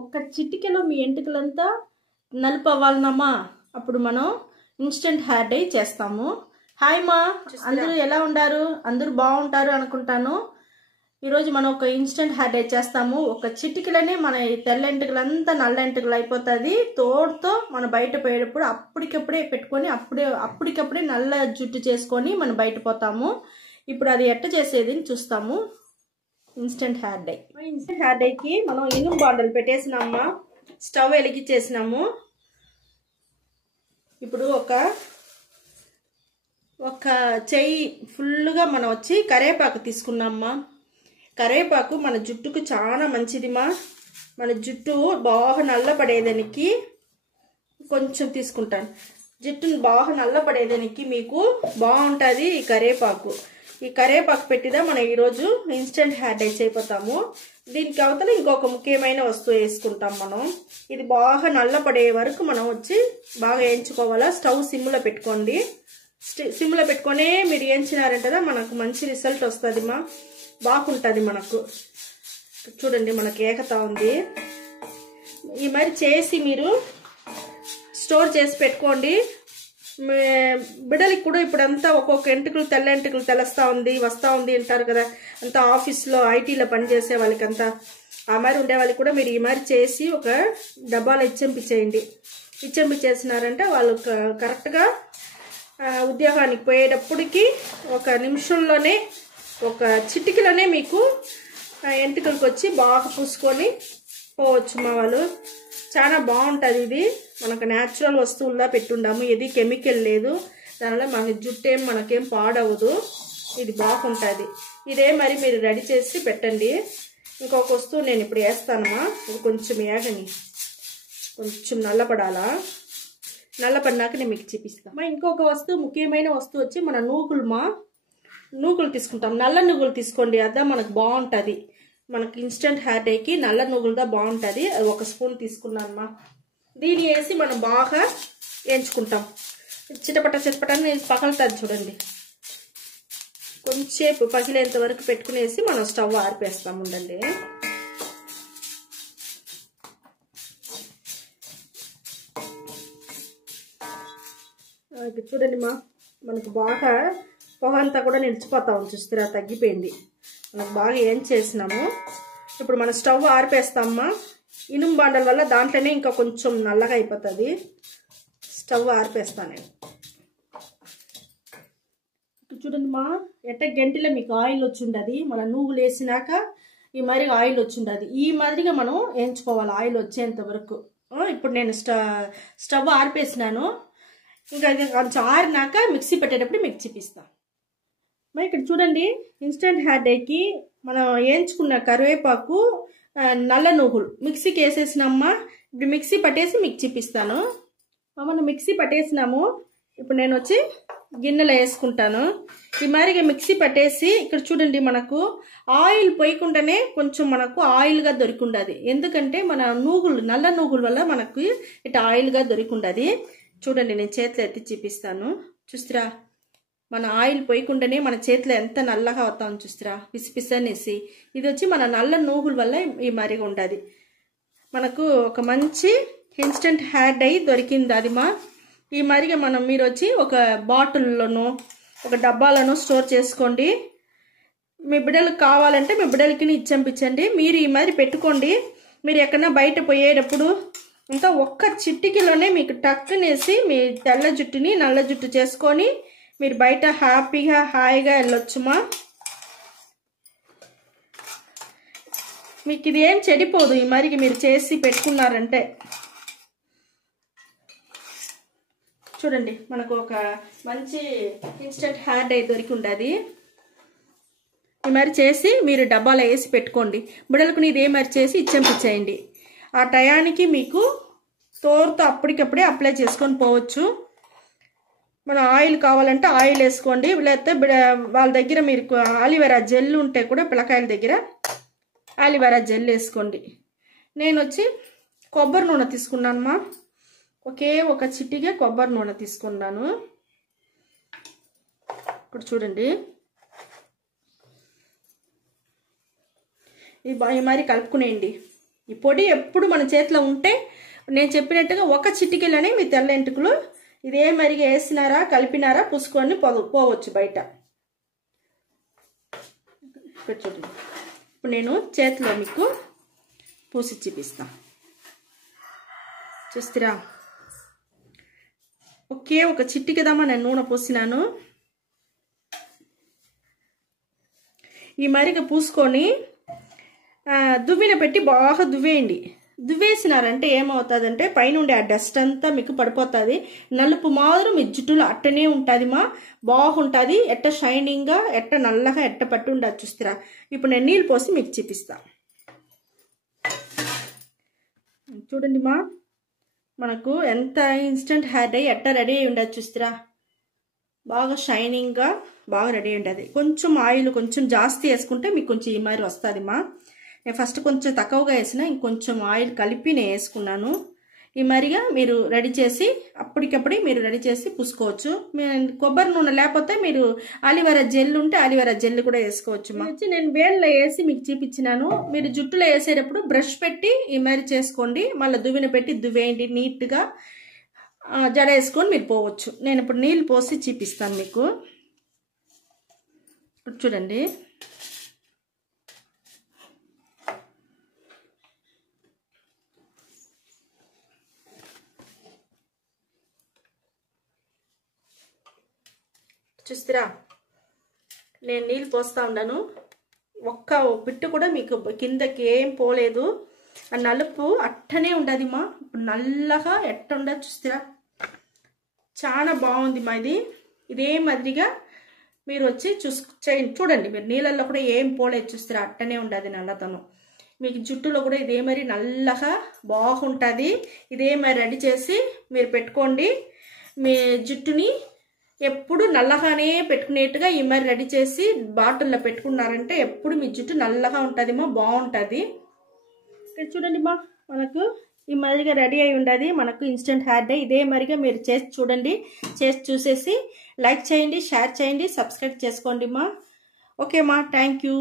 ఒక్క చిటికెలో మీ ఎంటుకలంతా నలుపు అవ్వాలనమ్మా, అప్పుడు మనం ఇన్స్టెంట్ హెయిర్ డై చేస్తాము. హాయ్ మా, అందరూ ఎలా ఉండారు? అందరూ బాగుంటారు అనుకుంటాను. ఈరోజు మనం ఒక ఇన్స్టెంట్ హెయిర్ డై చేస్తాము. ఒక చిటికలనే మన తెల్ల ఎంటుకలంతా నల్ల ఎంటుకలు అయిపోతుంది. తోడుతో మనం బయట పోయేటప్పుడు అప్పటికప్పుడే పెట్టుకొని అప్పటికప్పుడే నల్ల జుట్టు చేసుకొని మనం బయట పోతాము. ఇప్పుడు అది ఎట్ట చేసేది చూస్తాము. Instant hair dye. Instant hair డైకి మనం ఇనుము బాండలు పెట్టేసినామా, స్టవ్ వెలిగించేసినాము. ఇప్పుడు ఒక చెయ్యి ఫుల్గా మనం వచ్చి కరివేపాకు తీసుకున్నామా. కరివేపాకు మన జుట్టుకు చాలా మంచిదిమా. మన జుట్టు బాగా నల్లపడేదానికి కొంచెం తీసుకుంటాను. జుట్టును బాగా నల్లపడేదానికి మీకు బాగుంటుంది ఈ కరివేపాకు. ఈ కరివేపాకు పెట్టిదా మనం ఈరోజు ఇన్స్టెంట్ హెయిర్ డై చేయపోతాము. దీనికి అవతల ఇంకొక ముఖ్యమైన వస్తువు వేసుకుంటాం మనం. ఇది బాగా నల్లపడే వరకు మనం వచ్చి బాగా వేయించుకోవాలా. స్టవ్ సిమ్లో పెట్టుకోండి. సిమ్లో పెట్టుకొనే మీరు వేయించినారంటే మనకు మంచి రిజల్ట్ వస్తుంది మా, బాగుంటుంది మనకు. చూడండి మనకు ఏకతా ఉంది. ఈ మరి చేసి మీరు స్టోర్ చేసి పెట్టుకోండి. బిడ్డలకి కూడా ఇప్పుడంతా ఒక్కొక్క ఎంటుకలు తెల్ల ఎంటుకలు తెలుస్తూ ఉంది వస్తూ ఉంది అంటారు కదా. అంతా ఆఫీస్లో ఐటీలో పనిచేసే వాళ్ళకంతా ఆ మరి ఉండే వాళ్ళకి కూడా మీరు ఈ మరి చేసి ఒక డబ్బాలో ఇచ్చెంపించేయండి. ఇచ్చెంపించేసినారంటే వాళ్ళు కరెక్ట్గా ఉద్యోగానికి పోయేటప్పటికి ఒక నిమిషంలోనే ఒక చిటికలోనే మీకు ఎంటుకలకు వచ్చి బాగా పూసుకొని పోవచ్చు మా వాళ్ళు. చాలా బాగుంటుంది. ఇది మనకు న్యాచురల్ వస్తువుల్లా పెట్టుండాము, ఏది కెమికల్ లేదు. దానివల్ల మన జుట్టు మనకేం పాడవదు. ఇది బాగుంటుంది. ఇదే మరి మీరు రెడీ చేసి పెట్టండి. ఇంకొక వస్తువు నేను ఇప్పుడు వేస్తానమ్మా. కొంచెం వేగని కొంచెం నల్లపడాలా. నల్లపడినాక నేను మీకు చూపిస్తాను. ఇంకొక వస్తువు ముఖ్యమైన వస్తువు వచ్చి మన నూగులు నూగులు తీసుకుంటాం. నల్ల నువ్వులు తీసుకోండి, అదా మనకు బాగుంటుంది. మనకి ఇన్స్టెంట్ హెయిర్ డైకి నల్ల నువ్వులదా బాగుంటుంది. అది ఒక స్పూన్ తీసుకున్నానమ్మా. దీన్ని వేసి మనం బాగా వేయించుకుంటాం. చిటపట పగలుతుంది చూడండి. కొంచెంసేపు పగిలేంత వరకు పెట్టుకునేసి మనం స్టవ్ ఆరిపేస్తాం. ఉండండి. చూడండి మా, మనకు బాగా పొగ అంతా కూడా నిలిచిపోతా ఉంది. చూస్తారా, తగ్గిపోయింది. మనకు బాగా ఏం చేసినాము. ఇప్పుడు మనం స్టవ్ ఆరిపేస్తామమ్మా. ఇనుము బాండల వల్ల దాంట్లోనే ఇంకా కొంచెం నల్లగా అయిపోతుంది. స్టవ్ ఆరిపేస్తాను నేను. చూడండి మా, ఎట్ట గంటలో మీకు ఆయిల్ వచ్చిండది. మన నువ్వులు వేసినాక ఈ మరి ఆయిల్ వచ్చిండది. ఈ మాదిరిగా మనం వేయించుకోవాలి ఆయిల్ వచ్చేంత వరకు. ఇప్పుడు నేను స్టవ్ ఆరిపేసినాను. ఇంకా ఇది కొంచెం ఆరినాక మిక్సీ పెట్టేటప్పుడు మీకు చూపిస్తాను. మరి ఇక్కడ చూడండి, ఇన్స్టెంట్ హెయిర్ డైకి మనం వేయించుకున్న కరివేపాకు నల్ల నువ్వులు మిక్సీకి వేసేసినామ్మా. ఇప్పుడు మిక్సీ పట్టేసి మీకు చూపిస్తాను. మనం మిక్సీ పట్టేసినాము. ఇప్పుడు నేను వచ్చి గిన్నెలో వేసుకుంటాను. ఈ మాదిరిగా మిక్సీ పట్టేసి ఇక్కడ చూడండి, మనకు ఆయిల్ పోయకుండానే కొంచెం మనకు ఆయిల్గా దొరికిండది. ఎందుకంటే మన నల్ల నువ్వుల వల్ల మనకు ఇట్లా ఆయిల్గా దొరికిండది. చూడండి, నేను చేతిలో ఎత్తి చూపిస్తాను. చూస్తారా, మన ఆయిల్ పోయకుండానే మన చేతిలో ఎంత నల్లగా అవుతాం చూస్తారా, పిసిపిసనేసి. ఇది వచ్చి మన నల్ల నూగుల వల్ల ఈ మరిగా ఉండదు. మనకు ఒక మంచి ఇన్స్టెంట్ హెయిర్ డై దొరికింది అది మా. ఈ మరిగా మీరు వచ్చి ఒక బాటిల్లోనో ఒక డబ్బాలోనో స్టోర్ చేసుకోండి. మీ బిడ్డలకు కావాలంటే మీ బిడ్డలకి ఇచ్చెంపించండి. మీరు ఈ మరి పెట్టుకోండి. మీరు ఎక్కడన్నా బయట పోయేటప్పుడు ఇంకా ఒక్క చిట్టికిలోనే మీకు టక్కునేసి మీ తెల్ల జుట్టుని నల్ల జుట్టు చేసుకొని మీరు బయట హ్యాపీగా హాయిగా వెళ్ళొచ్చుమా. మీకు ఇది ఏం చెడిపోదు. ఈ మరికి మీరు చేసి పెట్టుకున్నారంటే. చూడండి, మనకు ఒక మంచి ఇన్స్టెంట్ హెయిర్ డై దొరికి ఉండదు. ఈ మరి చేసి మీరు డబ్బాలో వేసి పెట్టుకోండి. బిడ్డలకు ఇదే మరి చేసి ఇచ్చెంపించేయండి. ఆ టయానికి మీకు తోరుతో అప్పటికప్పుడే అప్లై చేసుకొని పోవచ్చు. మన ఆయిల్ కావాలంటే ఆయిల్ వేసుకోండి. లేకపోతే వాళ్ళ దగ్గర మీరు ఆలివేరా జెల్ ఉంటే కూడా పిల్లకాయల దగ్గర ఆలివేరా జెల్ వేసుకోండి. నేను వచ్చి కొబ్బరి నూనె తీసుకున్నానమ్మా. ఒకే ఒక చిటిగా కొబ్బరి నూనె తీసుకున్నాను. ఇప్పుడు చూడండి, ఈ మరి కలుపుకునేయండి. ఈ పొడి ఎప్పుడు మన చేతిలో ఉంటే నేను చెప్పినట్టుగా ఒక చిటికెలోనే మీ తెల్ల ఎంటుకలు ఇదే మరిగా వేసినారా కలిపినారా పూసుకొని పోవచ్చు బయట. చూడండి, ఇప్పుడు నేను చేతిలో మీకు పూసి చూపిస్తా. చూస్తారా, ఒకే ఒక చిటికెదమ్మా నేను నూనె పోసినాను. ఈ మరిగా పూసుకొని దువ్విన పెట్టి బాగా దువ్వేయండి. దువ్వేసినారంటే ఏమవుతుందంటే పైన ఉండే ఆ డస్ట్ అంతా మీకు పడిపోతుంది. నలుపు మాత్రం మీ జుట్టులో అట్టనే ఉంటుంది మా, బాగుంటుంది. ఎట్ట షైనింగ్గా ఎట్ట నల్లగా ఎట్ట పట్టి ఉండదు. చూస్తారా, ఇప్పుడు నేను నీళ్ళు పోసి మీకు చూపిస్తా. చూడండి మా, మనకు ఎంత ఇన్స్టెంట్ హెయిర్ డై ఎట్ట రెడీ అయి ఉండదు. చూస్తారా, బాగా షైనింగ్గా బాగా రెడీ ఉంటుంది. కొంచెం ఆయిల్ కొంచెం జాస్తి వేసుకుంటే మీకు కొంచెం ఈ మరి వస్తుంది మా. నేను ఫస్ట్ కొంచెం తక్కువగా వేసిన, ఇంకొంచెం ఆయిల్ కలిపి నేను వేసుకున్నాను. ఈ మరిగా మీరు రెడీ చేసి అప్పటికప్పుడే మీరు రెడీ చేసి పూసుకోవచ్చు. కొబ్బరి నూనె లేకపోతే మీరు ఆలివేరా జెల్ ఉంటే ఆలివేరా జెల్ కూడా వేసుకోవచ్చు మా. వచ్చి నేను వేళ్ళలో వేసి మీకు చూపించినాను. మీరు జుట్టులో వేసేటప్పుడు బ్రష్ పెట్టి ఈ మరి చేసుకోండి. మళ్ళీ దువ్విన పెట్టి దువ్వేయండి నీట్గా. జడ వేసుకొని మీరు పోవచ్చు. నేను ఇప్పుడు నీళ్ళు పోసి చూపిస్తాను మీకు. చూడండి, చూస్తారా, నేను నీళ్ళు పోస్తా ఉన్నాను. ఒక్క పిట్టు కూడా మీకు కిందకి ఏం పోలేదు. ఆ నలుపు అట్టనే ఉండదు మా. ఇప్పుడు నల్లగా ఎట్ట ఉండదు. చూస్తారా, చాలా బాగుంది మా. ఇది ఇదే మాదిరిగా మీరు వచ్చి చూడండి. మీరు నీళ్ళల్లో కూడా ఏం పోలేదు. చూస్తారా, అట్టనే ఉండదు నల్లతనం. మీకు జుట్టులో కూడా ఇదే మరి నల్లగా బాగుంటుంది. ఇదే మరి రెడీ చేసి మీరు పెట్టుకోండి. మీ జుట్టుని ఎప్పుడు నల్లగానే పెట్టుకునేట్టుగా ఈ మరి రెడీ చేసి బాటిల్లో పెట్టుకున్నారంటే ఎప్పుడు మీ జుట్టు నల్లగా ఉంటుంది మా, బాగుంటుంది. ఇక్కడ చూడండి మా, మనకు ఈ మరిగా రెడీ అయి ఉండదు. మనకు ఇన్స్టెంట్ హెయిర్ డై ఇదే మరిగా మీరు చేసి చూడండి. చేసి చూసేసి లైక్ చేయండి, షేర్ చేయండి, సబ్స్క్రైబ్ చేసుకోండి మా. ఓకే మా, థ్యాంక్ యూ.